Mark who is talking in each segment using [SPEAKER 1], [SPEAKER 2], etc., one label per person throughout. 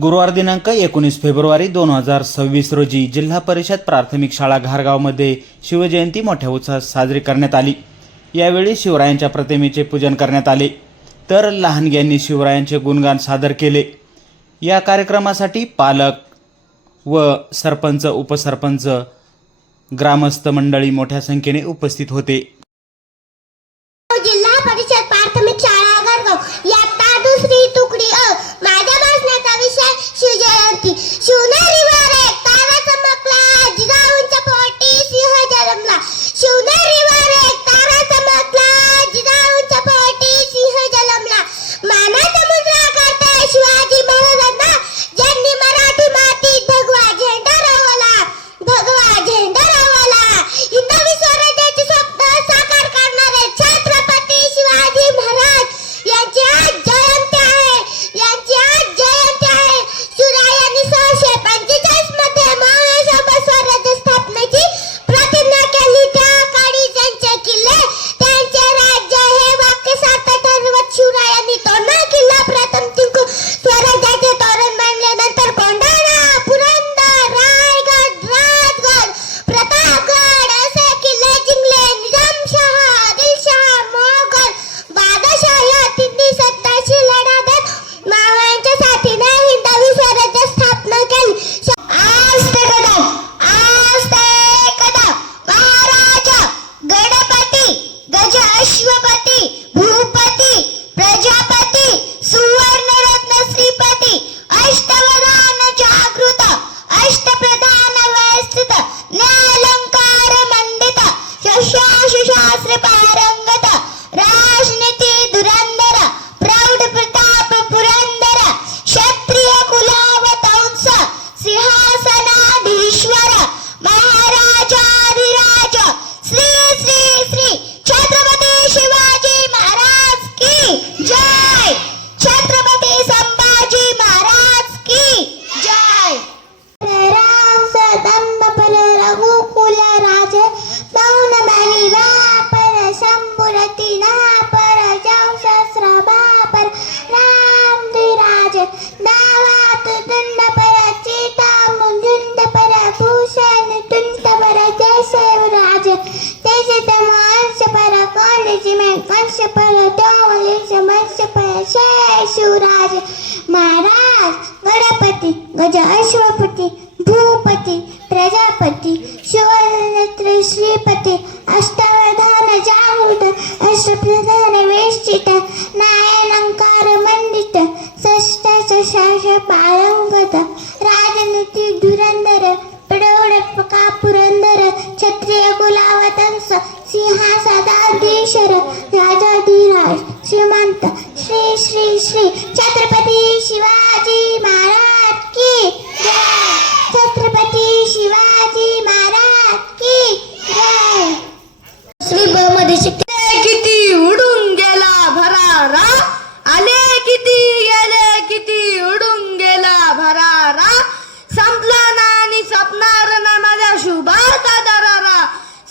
[SPEAKER 1] गुरुवार दिनांक एकोणीस फेब्रुवारी दोन हजार सव्वीस रोजी जिल्हा परिषद प्राथमिक शाळा घारगावमध्ये शिवजयंती मोठ्या उत्साहात साजरी करण्यात आली. यावेळी शिवरायांच्या प्रतिमेचे पूजन करण्यात आले. तर लहानग्यांनी शिवरायांचे गुणगान सादर केले. या कार्यक्रमासाठी पालक व सरपंच उपसरपंच ग्रामस्थ मंडळी मोठ्या संख्येने उपस्थित होते.
[SPEAKER 2] जिल्हा परिषद प्राथमिक शाळा दुसरी तुकडी. अ माझ्या भाषणाचा विषय शिवजयंती. शिवनेरी वर एक तारा चमकला जिजाऊंच्या पोटी सिंह जन्मला. शिवनेरी वर में कंश कुलावतंस सिंहासदाधीश्वर राजाधिराज श्रीमंत श्री श्री श्री छत्रपती शिवा महाराज की जय छत्रपती शिवाजी महाराज की जय श्री ब मध्ये शिकले
[SPEAKER 3] किती उडून गेला भरारा आले किती गेले किती उडून गेला भरारा संपला नाही आणि सपणार ना माझ्या शुभाचा दरारा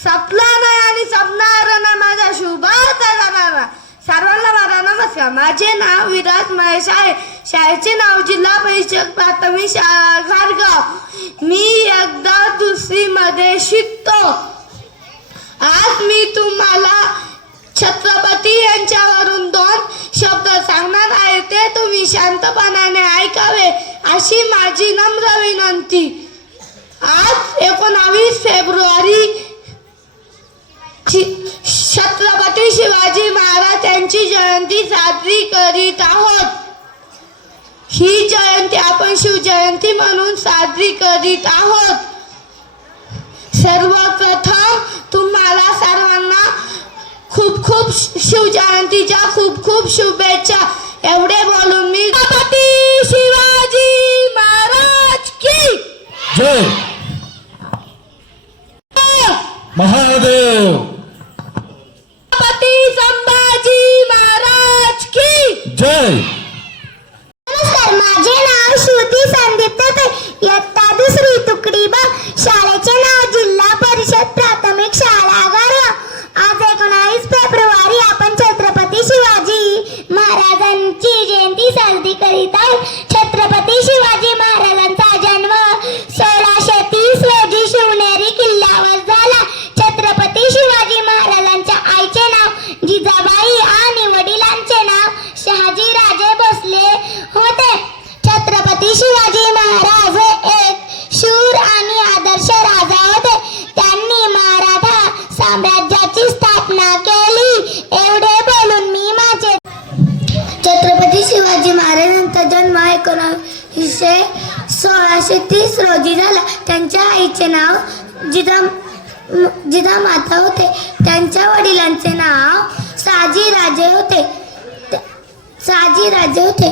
[SPEAKER 3] संपला नाही आणि सपणार ना माझ्या शुभाचा दरारा सर्वांना माझा नमस्कार माझे नाव विराज आहे शाळेचे नाव जिल्हा परिषद प्राथमिक शाळा घारगाव मी एकदा दुसरी मध्ये शिकतो. आज मी तुम्हाला छत्रपती यांच्यावरून दोन शब्द सांगणार आहे. ते तुम्ही शांतपणाने ऐकावे अशी माझी नम्र विनंती. आज एकोणावीस फेब्रुवारी छत्रपती शिवाजी महाराज यांची जयंती साजरी करीत आहोत. ही जयंती आपण शिवजयंती म्हणून साजरी करीत आहोत. सर्वप्रथम तुम्हाला सर्वांना खूप खूप शिवजयंतीच्या खूप खूप शुभेच्छा. एवढे बोलून मी छत्रपती शिवाजी महाराज की
[SPEAKER 4] जय. महादेव.
[SPEAKER 2] सोळाशे तीस रोजी झाला. त्यांच्या आईचे नाव जिदा जिदा माता होते. त्यांच्या वडिलांचे नाव साजी राजे होते. साजी राजे होते.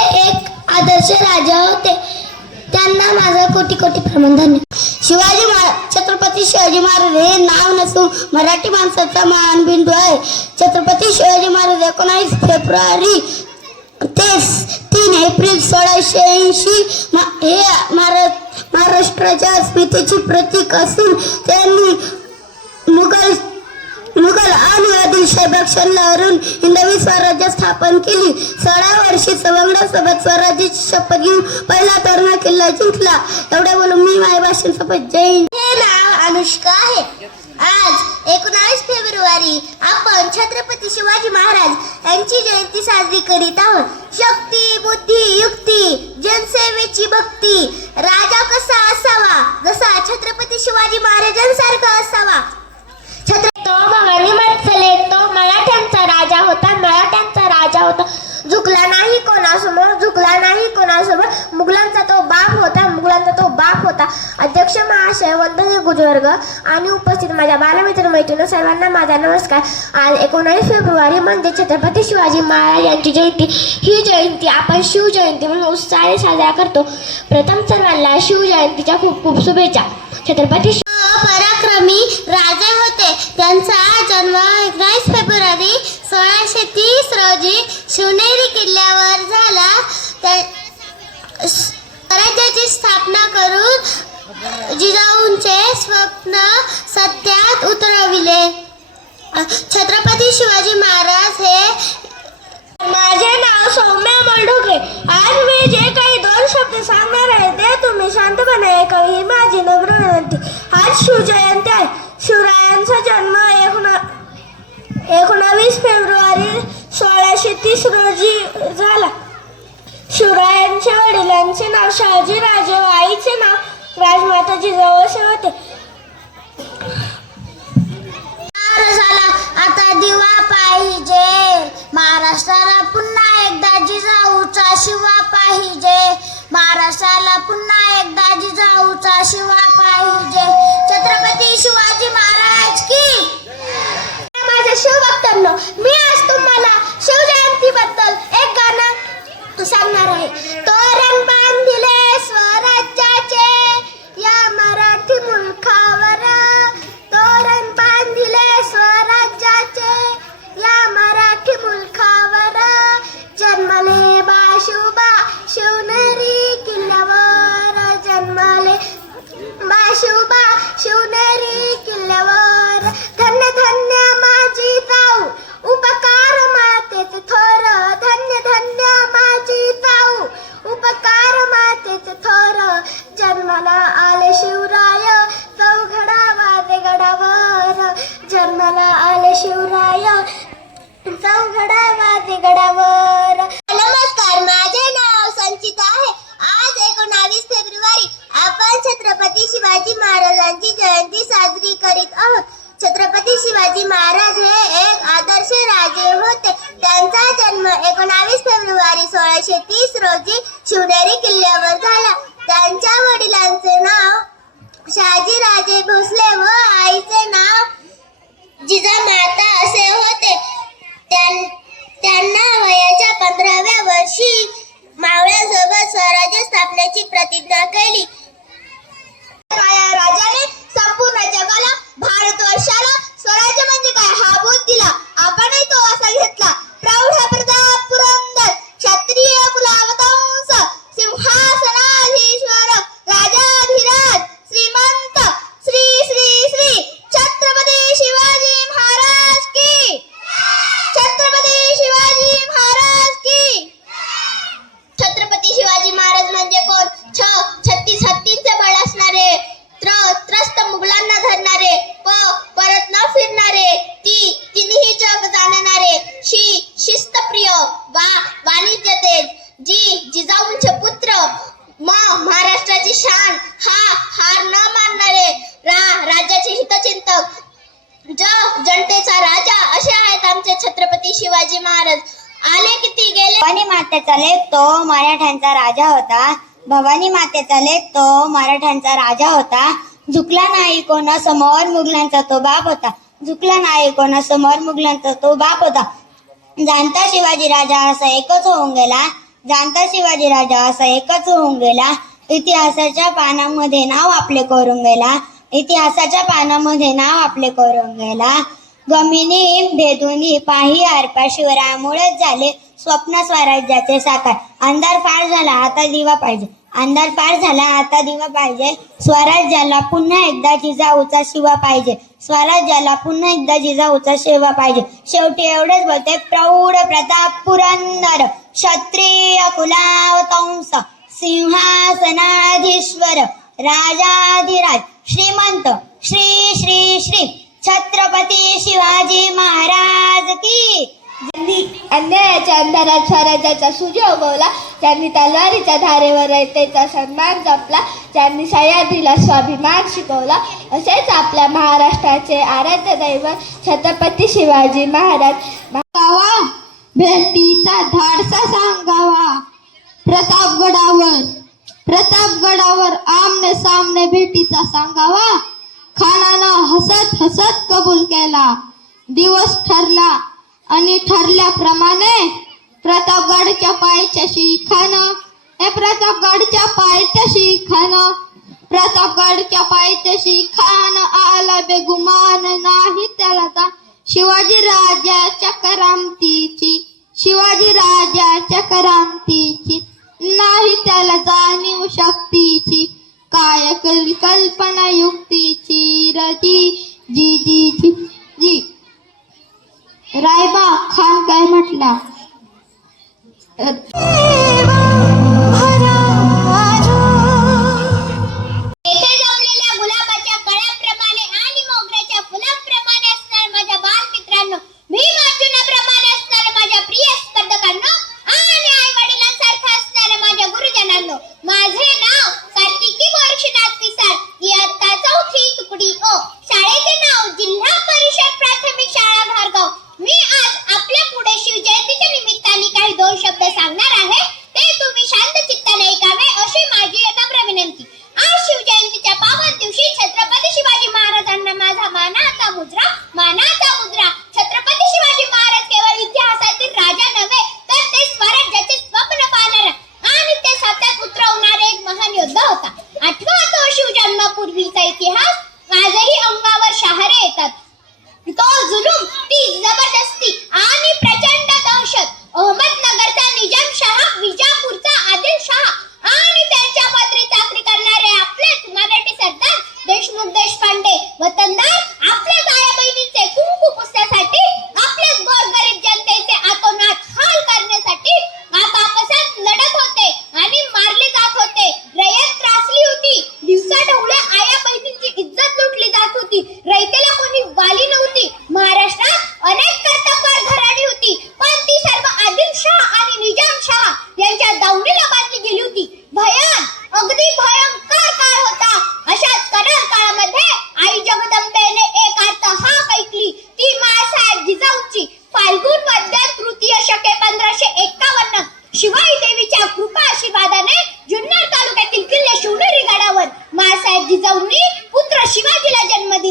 [SPEAKER 2] एक आदर्श राजा होते. त्यांना माझा कोटी कोटी प्रमाण धन्य. शिवाजी महाराज छत्रपती शिवाजी महाराज हे नाव नसून मराठी माणसाचा मान बिंदू आहे. छत्रपती शिवाजी महाराज एकोणावीस फेब्रुवारी ते तीन एप्रिल सोळाशे ऐंशी हे महाराज महाराष्ट्राच्या अस्मितेची प्रतीक असून त्यांनी मुघल मुघल आणि आदिलशाही पक्षांना हरून हिंदवी स्वराज्य स्थापन केली. सोळा वर्षी सवंगडासोबत स्वराज्याची शपथ घेऊन पहिला तरुणा किल्ला जिंकला. एवढ्या बोलून मी माझ्या भाषेसोबत जय हे नाव अनुष्का आहे. आज एकोणावीस फेब्रुवारी आपण छत्रपती शिवाजी महाराज यांची जयंती साजरी करीत आहोत. शक्ती बुद्धी युक्ती जनसेवेची भक्ती. राजा कसा असावा? जसा छत्रपती शिवाजी महाराजांसारखा असावा. छत्र तो भवानी मत्सले तो झुकला नाही कोणासमोर झुकला नाही कोणासमोर. मुघलांचा तो बाप होता मुघलांचा तो बाप होता. अध्यक्ष महाशय वंदनीय गुजवर्ग आणि उपस्थित माझ्या बालमित्र मैत्रिणी सर्वांना माझा नमस्कार. आज एकोणावीस फेब्रुवारी म्हणजे छत्रपती शिवाजी महाराज यांची जयंती. ही जयंती आपण शिवजयंती म्हणून उत्साहाने साजरा करतो. प्रथम सर्वांना शिवजयंतीच्या खूप खूप शुभेच्छा. छत्रपती स्वामी राजे होते. त्यांचा जन्म एकोणीस फेब्रुवारी सोळाशे तीस रोजी शिवनेरी किल्ल्यावर झाला. त्या- स्वराज्याची स्थापना करून जिजाऊंचे स्वप्न सत्यात उतरविले. छत्रपती शिवाजी महाराज हे माझे नाव सौम्या मंडुके. आज मी जे शब्द सांगणार आहे. ते तुम्ही शांतपणे ऐकावी ही माझी नम्र विनंती आज शिवजयंती आहे. शिवरायांचा जन्म एकोणा एकोणावीस फेब्रुवारी सोळाशे तीस रोजी झाला. शिवरायांच्या वडिलांचे नाव शहाजी राजे व आईचे नाव राजमाता जिजाऊ असे होते.
[SPEAKER 5] मराठ्यांचा राजा होता. भवानी मातेचा लेख तो मराठ्यांचा राजा होता. झुकला नाही कोणासमोर मुघलांचा तो बाप होता. झुकला नाही कोणासमोर मुघलांचा तो बाप होता. जाणता शिवाजी राजा असा एकच होऊन गेला. जाणता शिवाजी राजा असा एकच होऊन गेला. इतिहासाच्या पानामध्ये नाव आपले करून गेला. इतिहासाच्या पानामध्ये नाव आपले करून गेला. गमिनी भेदुनी पाही आरपा शिवरायामुळेच झाले. स्वप्न स्वराज्याचे साकार. अंधार फार झाला आता दिवा पाहिजे. अंधार फार झाला आता दिवा पाहिजे. स्वराज्याला पुन्हा एकदा जिजाऊचा शिवा पाहिजे. स्वराज्याला पुन्हा एकदा जिजाऊचा शिवा पाहिजे. शेवटी एवढेच बोलते प्रौढ प्रताप पुरंदर क्षत्रिय कुलावतंस सिंहासनाधीश्वर राजाधिराज श्रीमंत श्री श्री श्री छत्रपती शिवाजी महाराज की
[SPEAKER 6] ज्यांनी अन्यायाच्या अंधारात स्वराज्याचा सूर्य उगवला ज्यांनी तलवारीच्या धारेवर रयतेचा सन्मान जपला ज्यांनी सह्याद्रीला स्वाभिमान शिकवला असेच आपल्या महाराष्ट्राचे आराध्य दैवत छत्रपती शिवाजी महाराज. गावा भेटीचा धाडसा सांगावा. प्रतापगडावर प्रतापगडावर आमने सामने भेटीचा सांगावा. खानानं हसत हसत कबूल केला. दिवस ठरला आणि ठरल्याप्रमाणे प्रतापगडच्या पायथ्याशी खाणं हे प्रतापगडच्या पायथ्याशी खाणं प्रतापगडच्या पायथ्याशी खान आला बेगुमान. नाही त्याला जा शिवाजी राजाच्या करामतीची शिवाजी राजाच्या करामतीची. नाही त्याला जाणीव शक्तीची काय कल्पना युक्तीची रजी जी जी जी जी. रायबा खान काय म्हटला?
[SPEAKER 5] येथे गुलाबाच्या आणि मोगऱ्याच्या फुलाप्रमाणे माझ्या माझ्या प्रिय स्पर्धकांनो आणि आई वडिलांसारखं असणाऱ्या माझ्या गुरुजनांनो माझे नाव कार्तिकी गोरक्षनाथ पिसाळ इयत्ता चौथी तुकडी ओ शाळेचे नाव जिल्हा परिषद प्राथमिक शाळा घारगाव मी आज आपल्या पुढे शिवजयंतीच्या निमित्ताने काही दोन शब्द सांगणार आहे ते तुम्ही शांत चित्ताने ऐकावे अशी माझी नम्र विनंती आज शिवजयंतीच्या पावन दिवशी छत्रपती शिवाजी महाराजांना माझा मानाचा मुद्रा मानाचा मुद्रा छत्रपती शिवाजी महाराज केवळ इतिहासातील राजा नव्हे तर ते स्वराज्याचे स्वप्न पाहणारा आणि ते सत्यात उतरवणारे एक महान योद्धा होता. आठवा तो शिवजन्मापूर्वीचा इतिहास आजही अंगावर शहारे येतात. तो जुलूम ती जबरदस्ती आणि प्रचंड दहशत अहमद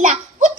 [SPEAKER 5] जन्म दिला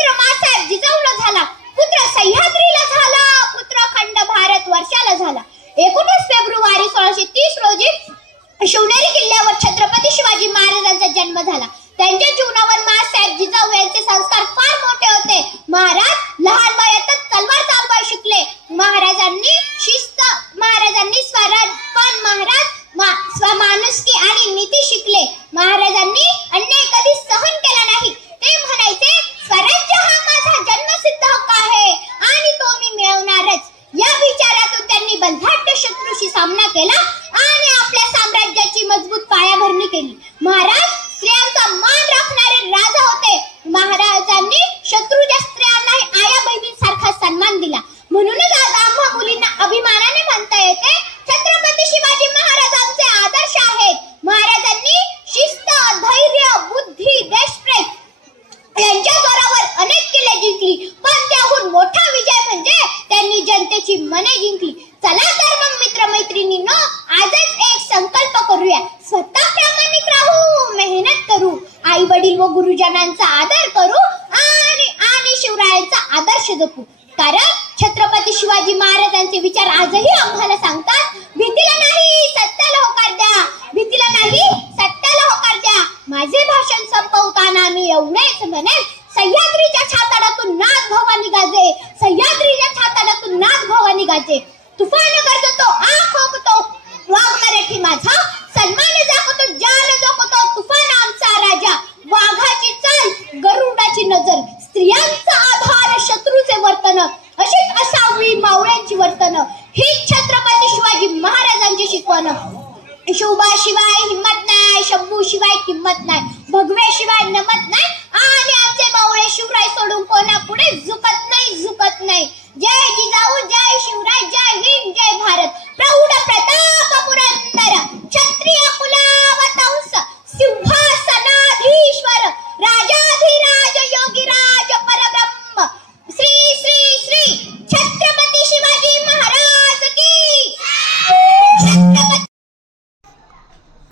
[SPEAKER 5] जनतेची मने जिंकली. चला तर मग मित्र मैत्रिणींनो आजच एक संकल्प करूया. स्वतः प्रामाणिक राहू मेहनत करू. आई वडील व गुरुजनांचा आदर करू आणि आणि शिवरायांचा आदर्श जपू. कारण छत्रपती शिवाजी महाराजांचे विचार आजही आम्हाला सांगतात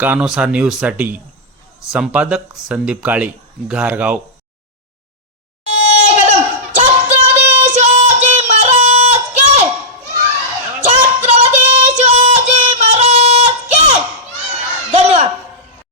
[SPEAKER 7] कानोसा न्यूजसाठी संपादक संदीप काळे घारगाव.